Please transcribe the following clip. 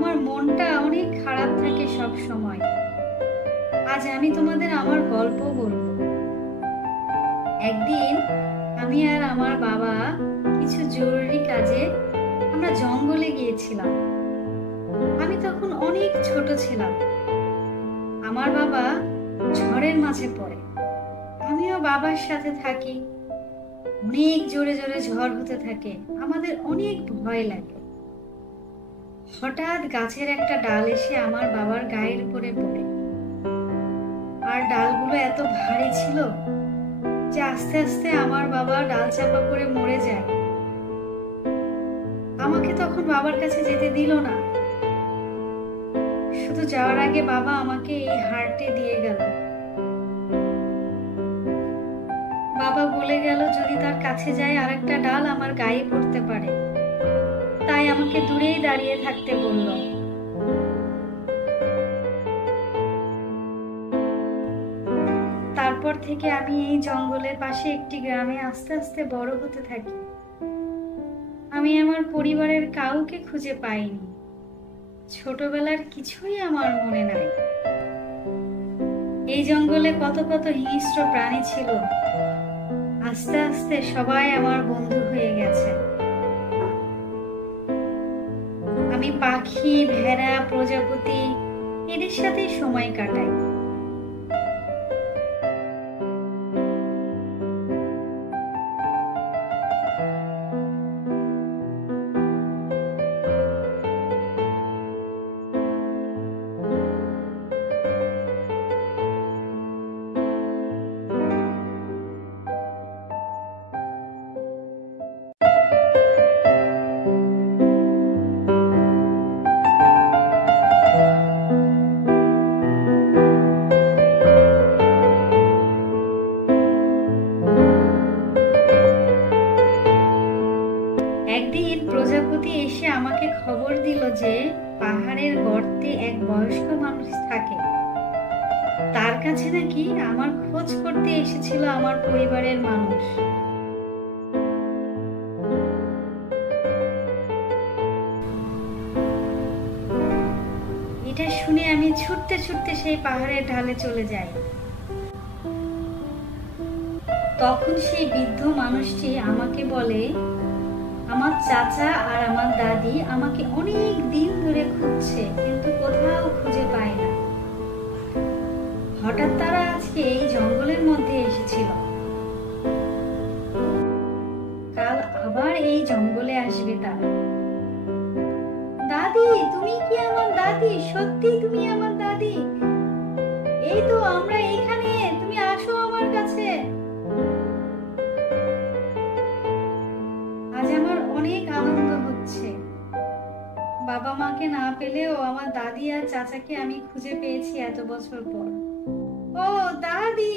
আমার মনটা অনেক খারাপ থাকে সব সময়। আজ আমি তোমাদের আমার গল্প বলবো। একদিন আমি আর আমার বাবা কিছু জরুরি কাজে আমরা জঙ্গলে গিয়েছিলাম। আমি তখন অনেক ছোট ছিলাম। আমার বাবা ঝড়ের মাঝে পড়ে, আমিও বাবার সাথে থাকি। অনেক জোরে জোরে ঝড় হতে থাকে, আমাদের অনেক ভয় লাগে। হঠাৎ গাছের একটা ডাল এসে আমার বাবার গায়ের উপরে পড়ে, আর ডালগুলো এত ভারী ছিল যে আস্তে আস্তে আমার বাবা ডাল চাপা পড়ে মরে যায়। আমাকে তখন বাবার কাছে যেতে দিল না, শুধু যাওয়ার আগে বাবা আমাকে এই হারটি দিয়ে গেল। বাবা বলে গেল যদি তার কাছে যায় আর একটা ডাল আমার গায়ে পড়তে পারে, তাই আমাকে দূরেই দাঁড়িয়ে থাকতে বলল। তারপর থেকে আমি এই জঙ্গলের পাশে একটি গ্রামে আস্তে আস্তে বড় হতে থাকি। আমি আমার পরিবারের কাউকে খুঁজে পাইনি। ছোটবেলার কিছুই আমার মনে নাই। এই জঙ্গলে কত কত হিংস্র প্রাণী ছিল, আস্তে আস্তে সবাই আমার বন্ধু হয়ে গেছে। আমি পাখি, ভেড়া, প্রজাপতি এদের সাথে সময় কাটাই। একদিন প্রজাপতি এসে আমাকে খবর দিল যে পাহাড়ের গর্তে এক বয়স্ক মানুষ থাকে। তার কাছে নাকি আমার খোঁজ করতে এসেছিল আমার পরিবারের মানুষ। এটা শুনে আমি ছুটতে ছুটতে সেই পাহাড়ের ঢালে চলে যাই। তখন সেই বৃদ্ধ মানুষটি আমাকে বলে, আমার চাচা আর আমার দাদি আমাকে অনেক দিন ধরে খুঁজছে, কিন্তু কোথাও খুঁজে পায় না। হঠাৎ তারা আজকে এই জঙ্গলের মধ্যে এসেছিল, কাল আবার এই জঙ্গলে আসবে তারা। দাদি, তুমি কি আমার দাদি? সত্যি তুমি আমার দাদি? এই তো আমরা এইখানে, তুমি আসো আমার কাছে। আজ আমার অনেক আনন্দ হচ্ছে। বাবা মাকে না পেলেও আমার দাদি আর চাচাকে আমি খুঁজে পেয়েছি এত বছর পর। ও দাদি!